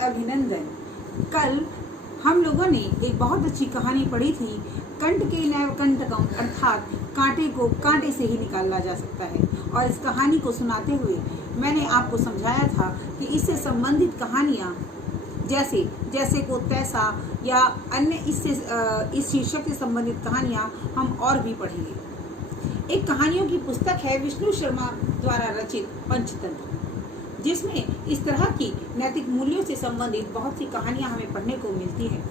अभिनंदन। कल हम लोगों ने एक बहुत अच्छी कहानी पढ़ी थी, कंट के नैव कंटकम, अर्थात कांटे को कांटे से ही निकाला जा सकता है। और इस कहानी को सुनाते हुए मैंने आपको समझाया था कि इससे संबंधित कहानियाँ जैसे जैसे को तैसा या अन्य इस शीर्षक से संबंधित कहानियाँ हम और भी पढ़ेंगे। एक कहानियों की पुस्तक है विष्णु शर्मा द्वारा रचित पंचतंत्र, जिसमें इस तरह की नैतिक मूल्यों से संबंधित बहुत सी कहानियां हमें पढ़ने को मिलती हैं।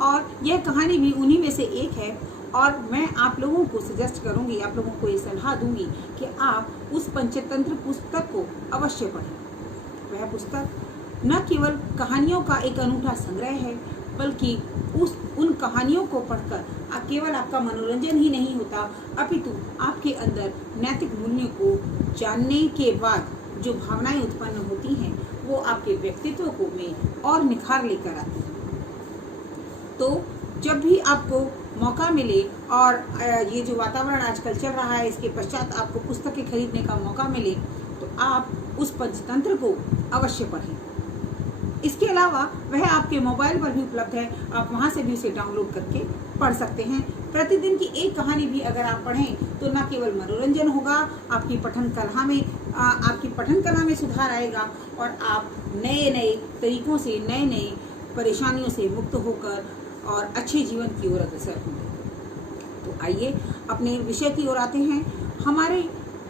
और यह कहानी भी उन्हीं में से एक है। और मैं आप लोगों को सजेस्ट करूंगी, आप लोगों को ये सलाह दूंगी कि आप उस पंचतंत्र पुस्तक को अवश्य पढ़ें। वह पुस्तक न केवल कहानियों का एक अनूठा संग्रह है, बल्कि उन कहानियों को पढ़कर केवल आपका मनोरंजन ही नहीं होता, अपितु आपके अंदर नैतिक मूल्यों को जानने के बाद जो भावनाएं उत्पन्न होती हैं वो आपके व्यक्तित्व को में और निखार लेकर आती हैं। तो जब भी आपको मौका मिले और ये जो वातावरण आजकल चल रहा है इसके पश्चात आपको पुस्तकें खरीदने का मौका मिले तो आप उस पंचतंत्र को अवश्य पढ़ें। इसके अलावा वह आपके मोबाइल पर भी उपलब्ध है, आप वहां से भी उसे डाउनलोड करके पढ़ सकते हैं। प्रतिदिन की एक कहानी भी अगर आप पढ़ें तो न केवल मनोरंजन होगा, आपकी पठन कला में सुधार आएगा और आप नए नए तरीकों से, नए नए परेशानियों से मुक्त होकर और अच्छे जीवन की ओर अग्रसर होंगे। तो आइए अपने विषय की ओर आते हैं। हमारे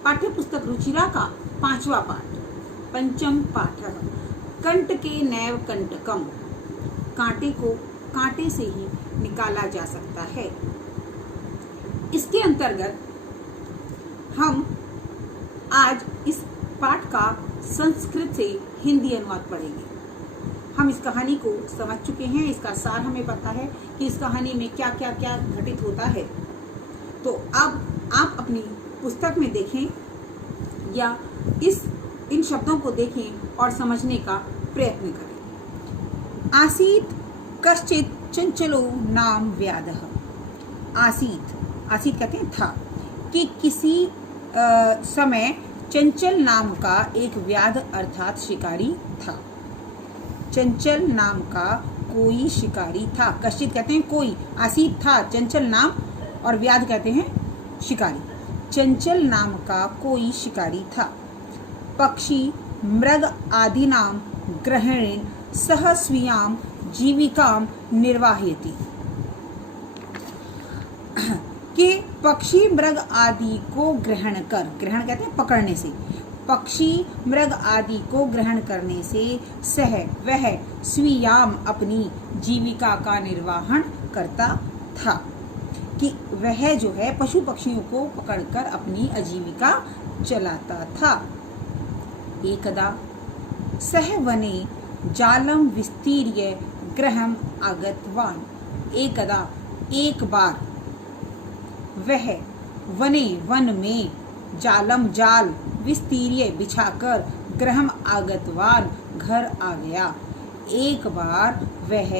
पाठ्य पुस्तक रुचिरा का 5वां पाठ, पंचम पाठ, कंट के नैव कंटकम, कांटे को कांटे से ही निकाला जा सकता है। इसके अंतर्गत हम आज इस पाठ का संस्कृत से हिंदी अनुवाद पढ़ेंगे। हम इस कहानी को समझ चुके हैं, इसका सार हमें पता है कि इस कहानी में क्या क्या क्या घटित होता है। तो अब आप अपनी पुस्तक में देखें या इन शब्दों को देखें और समझने का प्रयत्न करें। आसीत कश्चित चंचलो नाम व्याधः। आसीत कहते हैं था, कि किसी समय चंचल नाम का एक व्याध अर्थात शिकारी था। चंचल नाम का कोई शिकारी था। कश्चित कहते हैं कोई, आसीत था चंचल नाम, और व्याध कहते हैं शिकारी। चंचल नाम का कोई शिकारी था। पक्षी मृग आदि नाम ग्रहेण सह स्वीयाम जीविकाम निर्वाहयति। कि पक्षी मृग आदि को ग्रहण कहते हैं पकड़ने से, पक्षी मृग आदि को ग्रहण करने से वह स्वीयाम अपनी जीविका का निर्वाहन करता था। कि वह जो है पशु पक्षियों को पकड़कर अपनी आजीविका चलाता था। एकदा सह वने जालम विस्तीर्य गृहम आगतवान। एकदा एक बार वह वन में जाल विस्तीर्य बिछाकर गृहम आगतवान घर आ गया। एक बार वह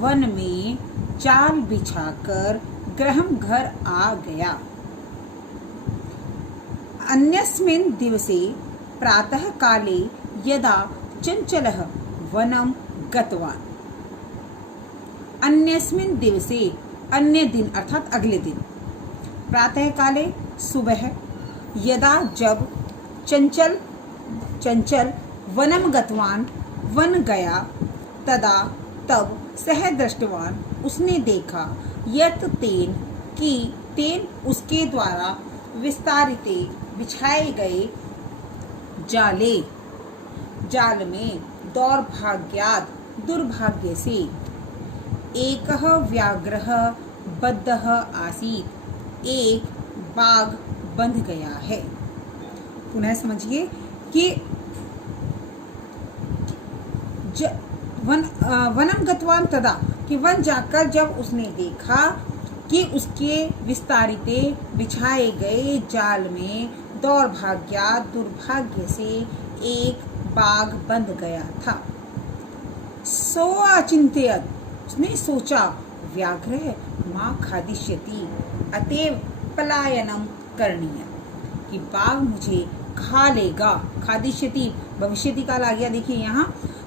वन में जाल बिछाकर गृहम घर आ गया। अन्यस्मिन् दिवसे प्रातः काले यदा चंचलः वनम गतवान। अन्यस्मिन् दिवसे, अन्य दिन अर्थात अगले दिन, प्रातः काले सुबह, यदा जब, चंचल वनम गतवान वन गया, तदा तब, सह दृष्टवान उसने देखा, यत तेन कि तेन उसके द्वारा विस्तारिते बिछाए गए जाल में दौर्भाग्याद दुर्भाग्य से एकः व्याघ्रः बद्धः आसीत्, एक बाघ बंध गया है। पुनः समझिए कि वनम गतवान तदा, कि वन जाकर जब उसने देखा कि उसके विस्तारिते बिछाए गए जाल में दुर्भाग्य से एक बाघ बंध गया था। सो अचिंत्यत, उसने सोचा, व्याघ्र मां खादिष्यति अतएव पलायनम करणीय, कि बाघ मुझे खा लेगा। खादिष्यति भविष्यति काल आ गया, देखिए यहाँ।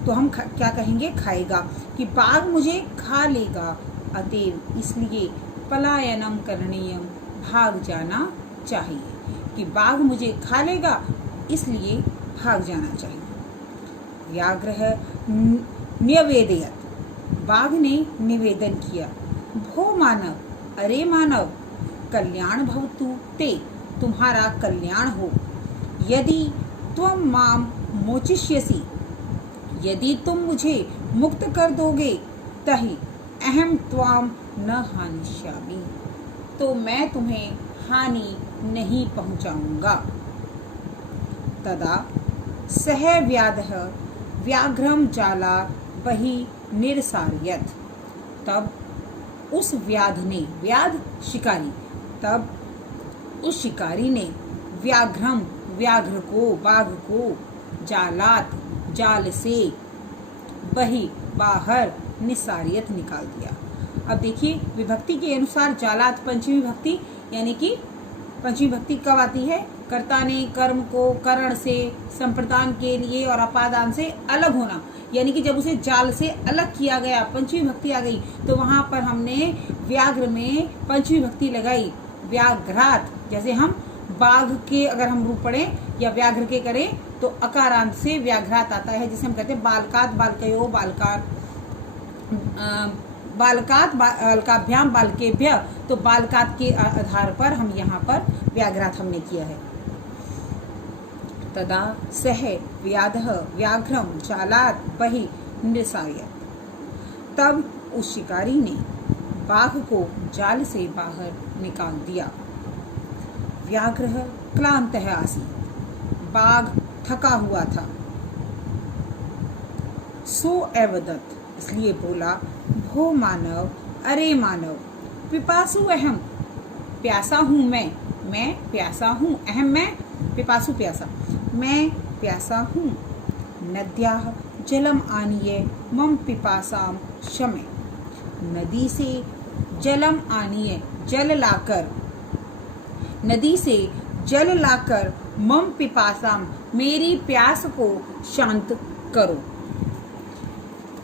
तो हम क्या कहेंगे, खाएगा, कि बाघ मुझे खा लेगा, अतएव इसलिए पलायनम करणीयम, भाग जाना चाहिए, कि बाघ मुझे खा लेगा इसलिए भाग जाना चाहिए। व्याघ्रः न्यवेदयत्, बाघ ने निवेदन किया, भो मानव, अरे मानव, कल्याण भवतु ते, तुम्हारा कल्याण हो, यदि त्वं माम मोचिष्यसि, यदि तुम मुझे मुक्त कर दोगे, तहि अहम त्वाम न हानिष्यामि, तो मैं तुम्हें हानि नहीं पहुंचाऊंगा। तदा सह व्याधः व्याघ्रम जाला बहि निरसार्यत, तब उस व्याध ने, व्याध शिकारी, तब उस शिकारी ने व्याघ्रम, व्याघ्र को, बाघ को, जालात, जाल से, बही, बाहर, निसारियत, निकाल दिया। अब देखिए विभक्ति के अनुसार जालात पंचमी विभक्ति, यानी कि पंचमी विभक्ति कब आती है, कर्ता ने कर्म को करण से, संप्रदान के लिए और अपादान से अलग होना, यानी कि जब उसे जाल से अलग किया गया, पंचमी विभक्ति आ गई, तो वहां पर हमने व्याघ्र में पंचमी विभक्ति लगाई, व्याघ्रात। जैसे हम बाघ के अगर हम रूप पढ़ें या व्याघ्र के करें तो अकारांत से व्याघ्रात आता है, जिसे हम कहते हैं बालकात, बालकयो, बालकात, बालकात, बालकाभ्याम, बालकेभ्य, तो बालकात के आधार पर हम यहाँ पर व्याघ्रात हमने किया है। तदा सह व्याधः व्याघ्रम जालात बहि निरसार्यत, तब उस शिकारी ने बाघ को जाल से बाहर निकाल दिया। व्याघ्रः क्लान्तः आसीत्, बाघ थका हुआ था। सो एवदत्, इसलिए बोला, भो मानव, अरे मानव, पिपासु अहम, प्यासा हूँ मैं प्यासा हूँ, अहम मैं, पिपासु प्यासा, मैं प्यासा हूँ। नद्याः जलम आनीय मम पिपासाम शमे, नदी से जलम आनीय, जल लाकर, नदी से जल लाकर, मम पिपासाम, मेरी प्यास को शांत करो,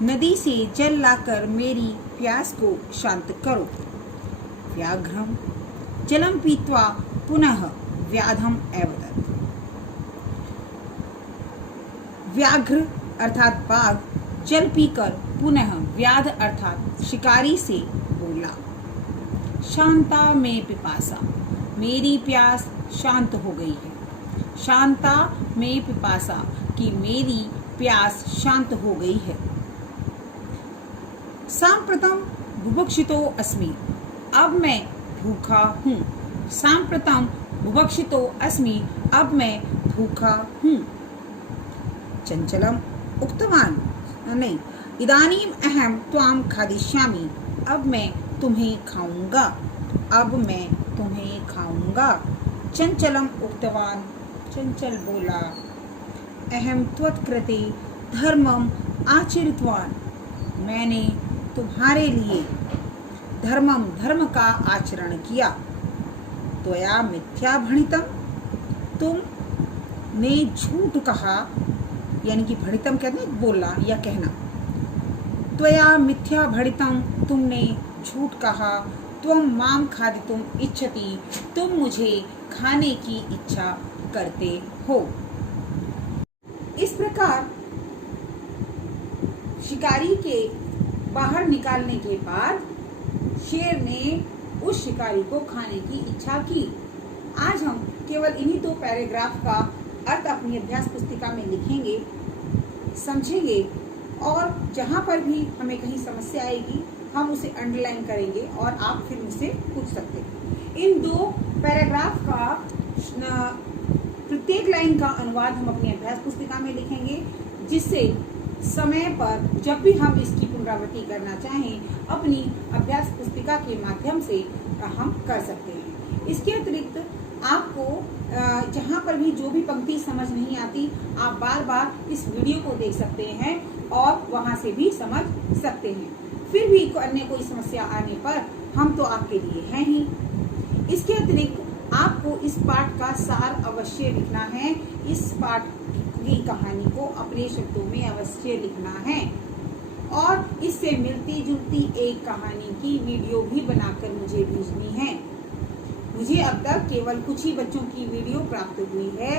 नदी से जल लाकर मेरी प्यास को शांत करो। व्याघ्रम जलम पीत्वा पुनः व्याधम एवदत्, व्याघ्र अर्थात बाघ जल पीकर पुनः व्याध अर्थात शिकारी से बोला, शांता में पिपासा, मेरी प्यास शांत हो गई है, शांता में पिपासा, कि मेरी प्यास शांत हो गई है। सांप्रतम बुभुक्षितो अस्मि, अब मैं भूखा हूँ, सांप्रतम बुभुक्षितो अस्मि, अब मैं भूखा हूँ। चंचलम उक्तवान, नहीं, इदानीम अहम त्वाम खादिष्यामि, अब मैं तुम्हें खाऊंगा, अब मैं तुम्हें खाऊंगा। चंचलम उक्तवान, चंचल बोला, अहम त्वत्कृते धर्मम आचरितवान, मैंने तुम्हारे लिए धर्मम, धर्म का आचरण किया। त्वया मिथ्या भणितम, तुमने झूठ कहा, यानी कि भणितम कहते हैं बोलना या कहना। त्वया मिथ्या भणितम, तुमने झूठ कहा। त्वं माम खादितुम इच्छति, तुम मुझे खाने की इच्छा करते हो। इस प्रकार शिकारी के बाहर निकालने के बाद शेर ने उस शिकारी को खाने की इच्छा की। आज हम केवल इन्हीं 2 पैराग्राफ का अर्थ अपनी अभ्यास पुस्तिका में लिखेंगे, समझेंगे, और जहाँ पर भी हमें कहीं समस्या आएगी हम उसे अंडरलाइन करेंगे और आप फिर मुझसे पूछ सकते हैं। इन 2 पैराग्राफ का प्रत्येक लाइन का अनुवाद हम अपनी अभ्यास पुस्तिका में लिखेंगे, जिससे समय पर जब भी हम इसकी पुनरावृत्ति करना चाहें अपनी अभ्यास पुस्तिका के माध्यम से हम कर सकते हैं। इसके अतिरिक्त आपको जहाँ पर भी जो भी पंक्ति समझ नहीं आती, आप बार बार इस वीडियो को देख सकते हैं और वहाँ से भी समझ सकते हैं। फिर भी अन्य कोई समस्या आने पर हम तो आपके लिए हैं ही। इसके अतिरिक्त आपको इस पाठ का सार अवश्य लिखना है। इस पाठ गई कहानी को अपने शब्दों में अवश्य लिखना है और इससे मिलती जुलती एक कहानी की वीडियो भी बनाकर मुझे भेजनी है। मुझे अब तक केवल कुछ ही बच्चों की वीडियो प्राप्त हुई है।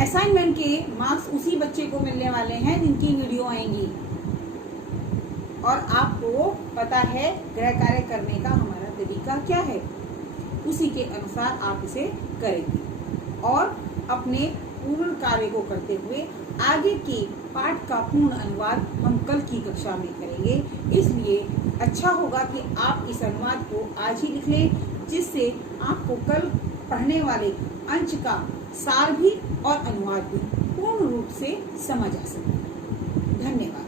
असाइनमेंट के मार्क्स उसी बच्चे को मिलने वाले हैं जिनकी वीडियो आएंगी और आपको पता है गृह कार्य करने का हमारा तरीका क्या है, उसी के अनुसार आप इसे करेंगे और अपने पूर्ण कार्य को करते हुए आगे के पाठ का पूर्ण अनुवाद हम कल की कक्षा में करेंगे। इसलिए अच्छा होगा कि आप इस अनुवाद को आज ही लिख लें, जिससे आपको कल पढ़ने वाले अंश का सार भी और अनुवाद भी पूर्ण रूप से समझ आ सके। धन्यवाद।